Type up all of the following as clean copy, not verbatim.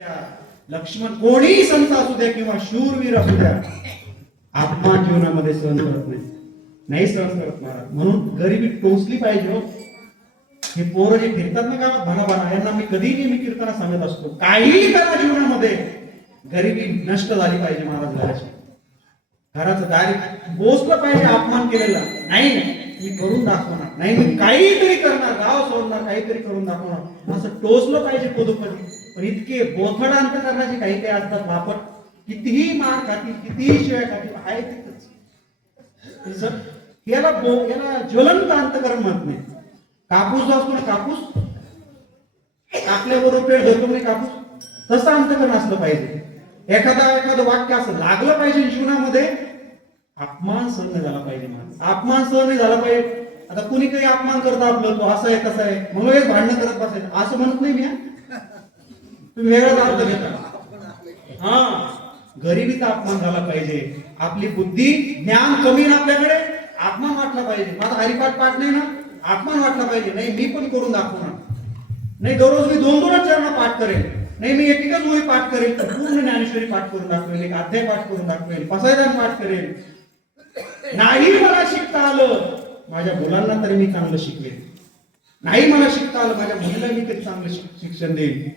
लक्ष्मण कोणी संत असू द्या किंवा शूरवीर असू द्या, अपमान जीवनामध्ये सहन करत नाही सहन करत महाराज. म्हणून गरिबी टोचली पाहिजे हो. हे पोरं जे फिरतात ना गावात भाना यांना मी कधी नेहमी कीर्तना सांगत असतो, काही करा जीवनामध्ये गरिबी नष्ट झाली पाहिजे महाराज. घराचं दारी पोचलं पाहिजे. अपमान केलेला नाही, मी करून दाखवणार नाही, मी काहीतरी करणार, गाव सोडणार, काहीतरी करून दाखवणार, असं टोचलं पाहिजे पदोपदी. पण इतके बोथड अंतकरणाचे काही काही असतात लापट, कितीही मार खातील, कितीही शिवाय खातील, आहे तिथंच. याला ज्वलंत अंतकरण म्हणत नाही. कापूस जो असतो ना, कापूस टाकल्याबरोबर पेट धरतो नाही कापूस, तसं अंतकरण असलं पाहिजे. एखादं वाक्य असं लागलं पाहिजे जीवनामध्ये. अपमान सहन नाही झाला पाहिजे. अपमान सहन नाही झाला पाहिजे. आता कुणी काही अपमान करतं आपलं, तो असं आहे तसं आहे म्हणून एक भांडणं करत बसायचं असं म्हणत नाही मी. तुम्ही वेगळाच अर्थ घेता. गरिबीचा अपमान झाला पाहिजे. आपली बुद्धी ज्ञान कमी ना आपल्याकडे, अपमान वाटला पाहिजे. माझा हरिपाठ पाठ नाही ना, अपमान वाटला पाहिजे. नाही मी पण करून दाखवणार. नाही दररोज मी 2-2 चरण पाठ करेल. नाही मी एकच ओळी पाठ करेल, तर पूर्ण ज्ञानेश्वरी पाठ करून दाखवेल, एक अध्याय पाठ करून दाखवेल, पसायदान पाठ करेल. नाही मला शिकता आलं, माझ्या मुलांना तरी मी चांगलं शिकवेल. नाही मला शिकता आलं, माझ्या मुलीला मी तरी चांगलं शिक्षण देईल.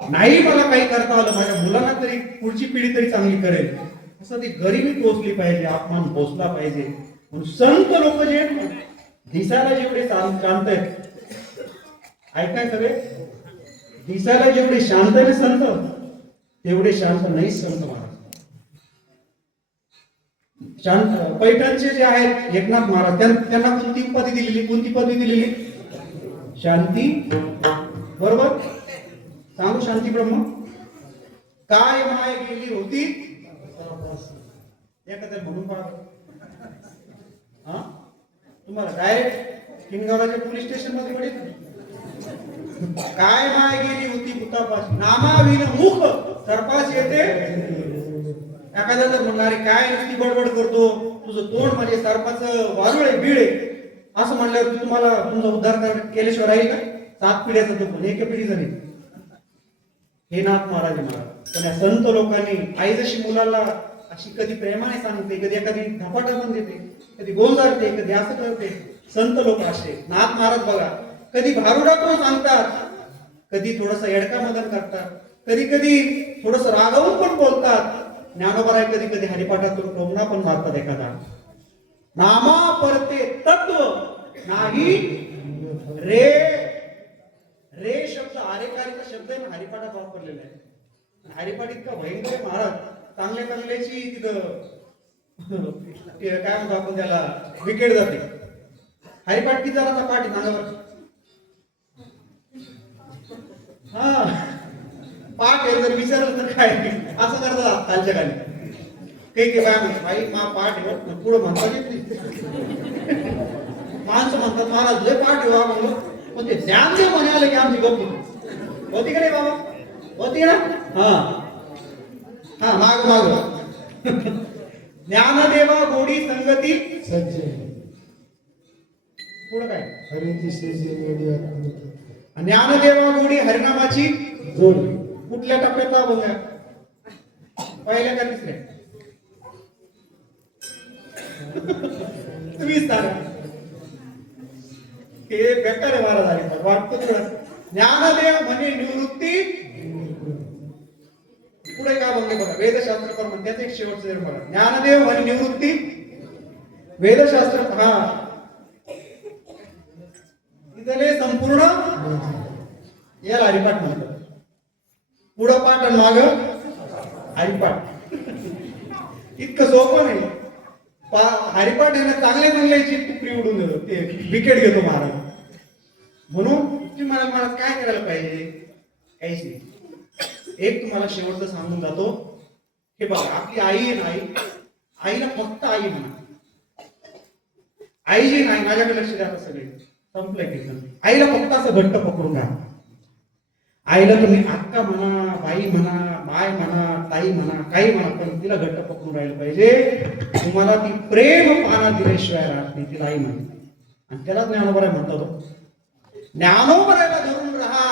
नाही मला काही करता आलं, माझ्या मुलांना तरी पुढची पिढी तरी चांगली करेल. असं ती गरिबी पोचली पाहिजे, अपमान पोचला पाहिजे. म्हणून संत लोक जे दिसायला जेवढे शांत आहेत, ऐकाय सगळे, दिसायला जेवढे शांत आहे संत, तेवढे शांत नाही संत महाराज. शांत पैठणचे जे आहेत एकनाथ महाराज, त्यांना कोणती उपाधी दिलेली, कोणती पदवी दिलेली? शांती. बरोबर सांगू, शांती ब्रह्म. काय माय गेली होती एखाद्या म्हणून तुम्हाला डायरेक्ट किनगावच्या पोलीस स्टेशन मध्ये पडेल. काय माय गेली होती भूतापास, नामाविन मुख सरपास येते. एखाद्या जर म्हणणारे काय नुसती बडबड करतो, तुझं तोंड म्हणजे सरपाचं वारुळ आहे, बीळ आहे, असं म्हणल्यावर तुम्हाला तुमचा उद्धार केल्याशिवाय राहील का? 7 पिढ्याचा तो पण एका पिढी झाली. हे नाथ महाराज महाराज. पण या संत लोकांनी आई जशी मुलाला अशी कधी प्रेमाने सांगते, कधी एखादी धपाटा पण देते, कधी गोंजारते, कधी असं करते. संत लोक असे. नाथ महाराज बघा, कधी भारुडा करून सांगतात, कधी थोडस एडका मदन करतात, कधी कधी थोडस रागावून पण बोलतात. ज्ञानोबा कधी कधी हरिपाठातून टोमणा पण मारतात एखादा. नामा परते तत्व नाही रे. रे शब्द आरेकारीचा शब्द आहे ना, हरिपाठात वापरलेला आहे. हरिपाठ इतका भयंकर महाराज, चांगल्या चांगल्याची तिथं काय म्हणतो आपण त्याला, विकेट जाते. हरिपाठ किती जणांचा पाठ आहे सांगावर? पाठ आहे जर विचारलं तर काय असं करतात खालच्या खाली. काही काय म्हणतात, बाई मा पाठ आहे, पुढं म्हणतात येत नाही. माणसं म्हणतात महाराज लय पाठ आहे म्हणलं, पण ते ज्ञान जे म्हणाले की आमची गप्प होती का नाही बाबा, होती ना. माग ज्ञानदेवा गोडी संगती पुढं काय, ज्ञानदेवा गोडी हरिनामाची जोडी. कुठल्या टप्प्यातला बघा, पहिल्या का तिसऱ्या? तुम्हीच सांगा. हे बेकार आहे महाराज हरिपाठ, वाटतं थोडं. ज्ञानदेव म्हणे निवृत्ती. पुढे काय म्हणले बघा, वेदशास्त्र पर म्हणतात एक शेवटचं बघा. ज्ञानदेव म्हणे निवृत्ती, वेदशास्त्र इथले संपूर्ण याला हरिपाठ म्हणतात. पुढं पाठ आणि माग हरिपाठ. इतकं सोपं नाही. हरिपाठ येणं चांगल्या चांगल्याची तुकडी उडून देतो, ते विकेट घेतो महाराज. म्हणून तुम्ही मला काय करायला पाहिजे? काहीच नाही. एक तुम्हाला शेवटचं सांगून जातो. हे बघा, आपली आई आहे ना, आईला फक्त आई म्हणा. आई जी नाही, माझ्याकडे लक्ष द्या सगळे, संपलंय की. आईला फक्त असं घट्ट पकडून राहा. आईला तुम्ही अक्का म्हणा, बाई म्हणा, बाय म्हणा, ताई म्हणा, काही म्हणा, पण तिला घट्ट पकडून राहिलं पाहिजे. तुम्हाला ती प्रेम पाना दिल्याशिवाय राहत नाही, तिला आई म्हणते. आणि त्याला ज्ञानोबराय म्हणतात, ज्ञानोबरायला धरून राहा.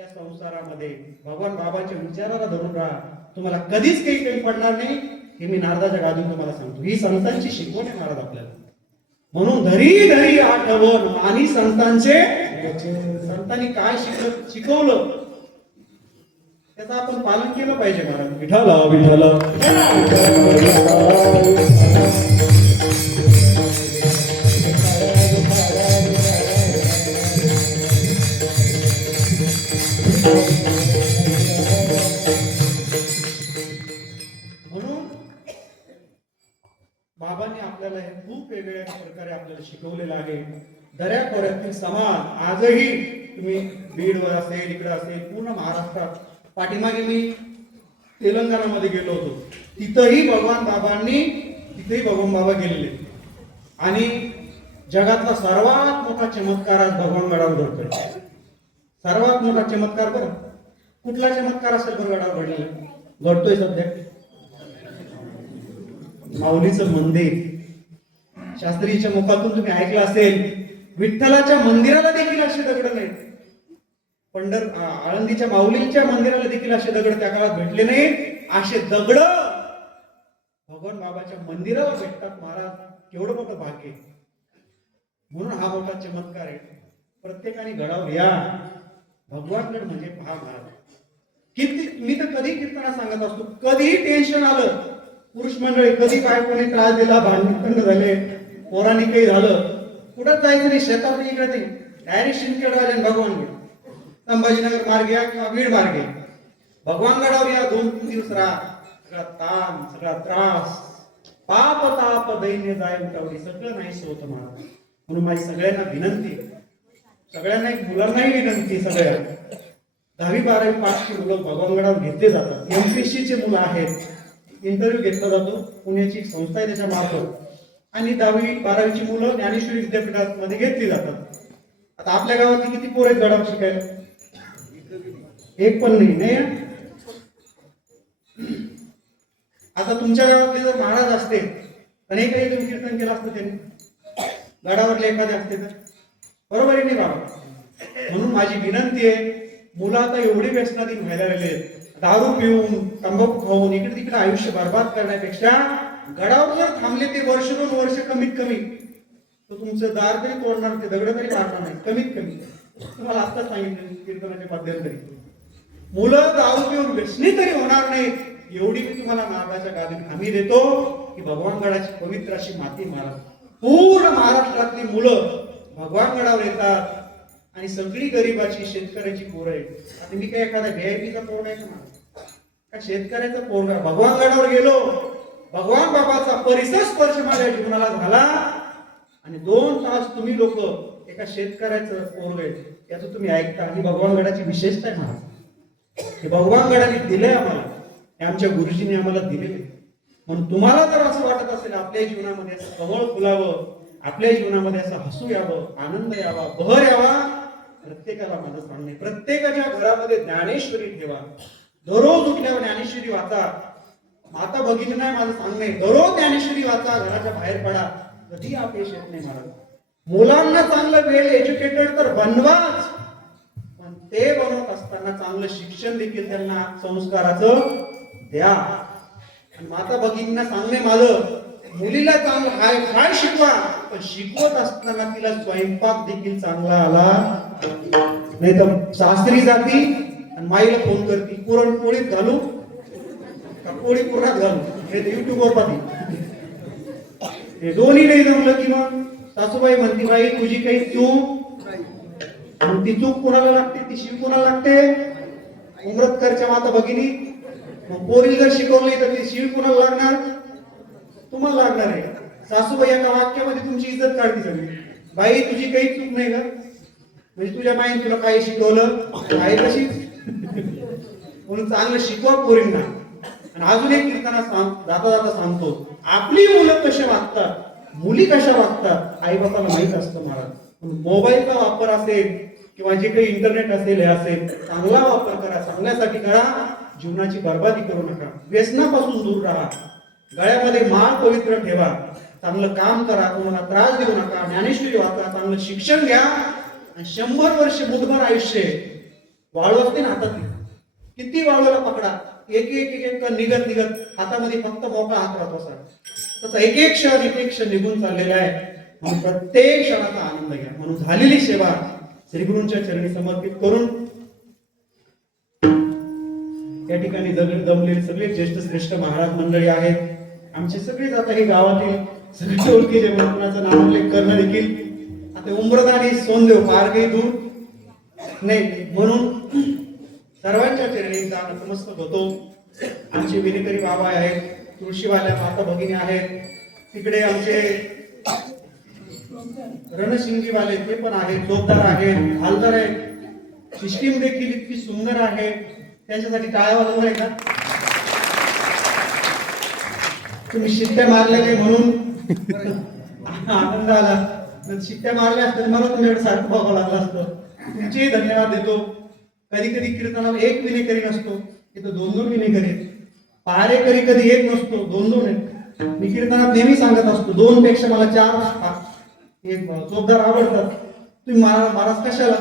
या संसारामध्ये भगवान बाबाच्या विचाराला धरून राहा, तुम्हाला कधीच काही कमी पडणार नाही. हे मी नारदाच्या गादून तुम्हाला सांगतो. ही संतांची शिकवण आहे महाराज आपल्याला. म्हणून धरी धरी आठवण मानी संतांचे. संतांनी काय शिकवलं त्याचं आपण पालन केलं पाहिजे महाराज. विठ्ठल विठ्ठल. म्हणून बाबांनी आपल्याला हे खूप वेगवेगळ्या प्रकारे आपल्याला शिकवलेलं आहे. दऱ्याखोऱ्यातील समाज आजही तुम्ही बीडवर असेल, इकडे असेल, पूर्ण महाराष्ट्रात. पाठीमागे मी तेलंगणामध्ये गेलो होतो, तिथेही भगवान बाबा गेलेले. आणि जगातला सर्वात मोठा चमत्कार आज भगवान गडावर घडतोय. सर्वात मोठा चमत्कार बरं, कुठला चमत्कार असेल बरं गडावर घडलेला घडतोय सध्या? माऊलीचं मंदिर. शास्त्रीच्या मुखातून तुम्ही ऐकलं असेल, विठ्ठलाच्या मंदिराला देखील असे दगड नाहीत. आळंदीच्या माऊलीच्या मंदिराला देखील असे दगड त्या काळात भेटले नाहीत. असे दगड भगवान बाबाच्या मंदिराला भेटतात. महाराज केवढं मोठं भाग्य. म्हणून हा मोठा चमत्कार आहे. प्रत्येकाने गडावर या. भगवानगड म्हणजे पहा महाराज. किती मी तर कधी कीर्तना सांगत असतो, कधीही टेन्शन आलं, पुरुष मंडळी कधी बायकोने त्रास दिला, भांडण झाले, पोरांनी काही झालं, कुठंच जायचं नाही, शेतात इकडे नाही, डायरेक्ट शिंदखेडवाले भगवानगड, संभाजीनगर मार्गे या किंवा बीड मार्गे भगवानगडावर या. 2-3 दिवस राहा. सगळा ताण, सगळा त्रास, पाप ताप दैन्य जाय उठावली, सगळं नाहीच होतं महाराज. म्हणून माझी सगळ्यांना विनंती, सगळ्यांना मुलांनाही विनंती, सगळ्या 10वी-12वी पासची मुलं भगवानगडावर घेतले जातात. MPSC चे मुलं आहेत, इंटरव्ह्यू घेतला जातो. पुण्याची एक संस्था आहे त्याच्या मार्फत. आणि 10वी-12वीची मुलं ज्ञानेश्वरी विद्यापीठामध्ये घेतली जातात. आता आपल्या गावात किती पोरं आहेत गडावर शिकायला? एक पण नाही. आता तुमच्या गावातले जर महाराज असते तर हे काही तुम्ही कीर्तन केलं असतं त्यांनी, गडावरले एखादे असते तर, बरोबर आहे नाही बाबा? म्हणून माझी विनंती आहे, मुलं आता एवढी व्यसनाधीन व्हायला लागले, दारू पिऊन, तंबाखू खाऊन इकडे तिकडे आयुष्य बर्बाद करण्यापेक्षा गडावर जर थांबले ते वर्ष 2 वर्ष कमीत कमी, तर तुमचं दार तरी तोडणार, ते दगड तरी मारणार नाही. कमीत कमी तुम्हाला आत्ताच सांगितलं कीर्तनाच्या माध्यमातून, मुलं दारू पिऊन व्यसनी तरी होणार नाही. एवढी मी तुम्हाला नारदाच्या गादीत हमी देतो की भगवानगडाची पवित्र अशी माती महाराज. पूर्ण महाराष्ट्रातली मुलं भगवानगडावर येतात आणि सगळी गरीबाची, शेतकऱ्याची पोरं आहेत. आता मी काय एखादा VIP पोर नाही का, शेतकऱ्याचा पोरगा भगवानगडावर गेलो, भगवान बाबाचा परिसर स्पर्श माझ्या जीवनाला झाला आणि 2 तास तुम्ही लोक एका शेतकऱ्याचं पोरग आहे याचं तुम्ही ऐकता. ही भगवानगडाची विशेषता आहे महाराज. हे भगवानगडाने दिलंय आम्हाला, हे आमच्या गुरुजींनी आम्हाला दिलेले. म्हणून तुम्हाला जर असं वाटत असेल आपल्या जीवनामध्ये असं कमळ फुलावं, आपल्या जीवनामध्ये असं हसू यावं, आनंद यावा, बहर यावा, प्रत्येकाला माझं सांगणे, प्रत्येकाच्या घरामध्ये ज्ञानेश्वरी ठेवा. दररोज उठल्यावर ज्ञानेश्वरी वाचा. माता भगिनी नाही माझं सांगणे, दररोज ज्ञानेश्वरी वाचा. घराच्या बाहेर पडा, कधी अपयश येत नाही महाराज. मुलांना चांगलं वेल एज्युकेटेड तर बनवाच, पण ते बनवत असताना चांगलं शिक्षण देखील त्यांना संस्काराचं द्या. आणि माता भगिनींना सांगणे माझं, मुलीला चांगलं हाय शिकवा, पण शिकवत असताना तिला स्वयंपाक देखील चांगला आला नाही तर सासरी जाती आणि माईला फोन करती, पुरणपोळीत घालू का पोळी पुरणात घालू, हे युट्यूबवर पाहते. हे दोन्ही नाही जमलं की मग सासूबाई म्हणती, बाई तुझी काही चूक, ती चूक कोणाला लागते, ती शिव कोणाला लागते? उमरतकरच्या माता भगिनी. मग पोरी जर शिकवली तर ती शिव कोणाला लागणार? तुम्हाला लागणार आहे. सासूबाई एका वाक्यामध्ये तुमची इज्जत काढते सगळी. बाई तुझी काही चूक नाही का, म्हणजे तुझ्या माईने तुला काही शिकवलं आहे तशीच. म्हणून चांगलं शिकवा पोरींना. आणि अजून एक कीर्तना जाता जाता सांगतो, आपली मुलं कशा वागतात, मुली कशा वागतात आई बापाला माहित असतं महाराज. मोबाईलचा वापर असेल किंवा जे काही इंटरनेट असेल हे असेल, चांगला वापर करा, चांगल्यासाठी करा. जीवनाची बर्बादी करू नका, व्यसनापासून दूर राहा, गळ्यामध्ये माळ पवित्र ठेवा, चांगलं काम करा, कोणाला त्रास देऊ नका, ज्ञानेश्वरी वाचा, चांगलं शिक्षण घ्या आणि 100 वर्ष मुठभर आयुष्य वाळू असते ना हातातली, किती वाळूला पकडा, एक एक एक एक निघत निघत हातामध्ये फक्त मोकळा हात राहतो असा. तसा एक एक क्षण निघून चाललेला आहे. म्हणून प्रत्येक क्षणाचा आनंद घ्या. म्हणून झालेली सेवा श्री गुरूंच्या चरणी समर्पित करून या ठिकाणी जमलेले सगळे ज्येष्ठ श्रेष्ठ महाराज मंडळी आहेत. आमचे सगळेच आता हे गावातील सगळे ओळखीचे कुणाचं नामोल्लेख करणं देखील आता उमरदानी सोनदेव फार काही दूर नाही. म्हणून सर्वांच्या चरणींचा नतमस्तक होतो. आमचे विनेकरी बाबा आहेत, तुळशीवाल्या माता भगिनी आहेत, तिकडे आमचे रणशिंगीवाले ते पण आहेत, चोपदार आहेत, हालदार आहेत. सिस्टीम देखील इतकी सुंदर आहे, त्यांच्यासाठी टाळ्या वाजवू आहे का? तुम्ही शिट्ट्या मारलेले म्हणून आनंद आला. शिट्ट्या मारल्या असत्या मला तुमच्याकडे सारखं बघावं लागलं असतं. तुमचेही धन्यवाद देतो. कधी कधी कीर्तनाला एक विनेकरी नसतो, इथं दोन दोन विनेकरी. पहारेकरी कधी एक नसतो, दोन दोन आहेत. मी कीर्तनात नेहमी सांगत असतो, दोन पेक्षा मला चार एक चोपदार आवडतात. तुम्ही महाराज कशाला?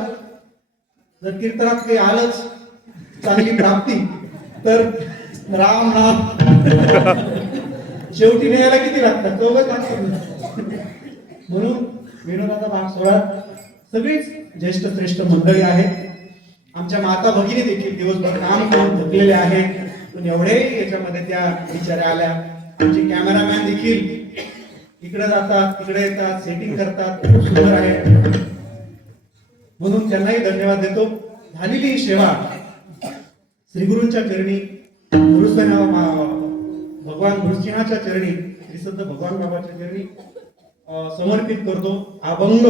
जर कीर्तनात काही आलंच चांगली प्राप्ती तर राम नाम शेवटी न्यायला किती लागतात? चौघच लागतात. म्हणून विनोदाचा भाग सोडा. सगळीच ज्येष्ठ श्रेष्ठ मंडळी आहेत. आमच्या माता भगिनी देखील दिवसभर काम करून थकलेले आहेत, पण एवढे याच्यामध्ये त्या बिचाऱ्या आल्या. आमचे कॅमेरामॅन देखील इकडे जातात तिकडे येतात, सेटिंग करतात, खूप सुंदर आहे. म्हणून त्यांनाही धन्यवाद देतो. झालेली सेवा श्री गुरूंच्या चरणी, भगवान गुरुसिंहाच्या चरणी, श्रीसंत भगवान बाबाच्या चरणी समर्पित करतो. अभंग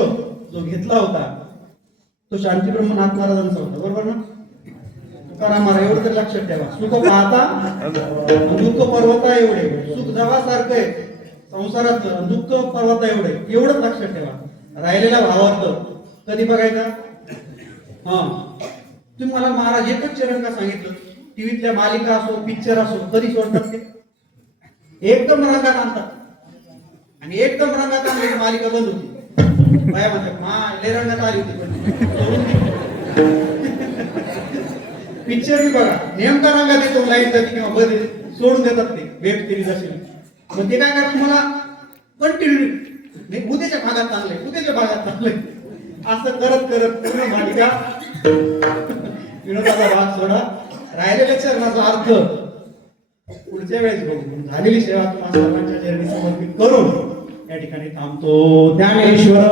जो घेतला होता तो शांतीब्रह्मनाथ महाराजांचा होता, बरोबर ना? तुकाराम महाराज एवढं तर लक्षात ठेवा. सुख पाहता दुःख पर्वता एवढे, सुख जगासारखं आहे संसारात, दुःख पर्वता एवढे, एवढंच लक्षात ठेवा. राहिलेला भावार्थ कधी बघायचा? तुम्ही मला महाराज एकच चरण का सांगितलं? टीव्हीतल्या मालिका असो, पिक्चर असो, कधी सोडतात ते? एकदम रंगात आणतात आणि एकदम रंगात आणली मालिका बंद होती. बाया म्हणतात मा लय रंगात आली होती, पिक्चर बी बघा नेमका रंगात येतो, लाईट जाते किंवा बंद सोडून देतात ते वेब सिरीज असेल. मग ते काय करतात? तुम्हाला कंटिन्यू नाही, उद्याच्या भागात चांगलंय, उद्याच्या भागात चांगलंय, असं करत करत पूर्ण मालिका विनोदाचा भाग सोडा. राहिलेल्या चरणाचा अर्थ पुढच्या वेळेस बघू. झालेली सेवा तुम्हाला सर्वांच्या चरणी समर्पित करून या ठिकाणी थांबतो. ज्ञानेश्वर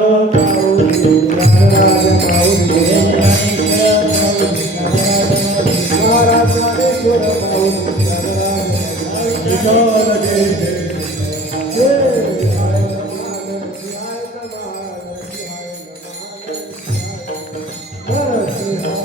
Hare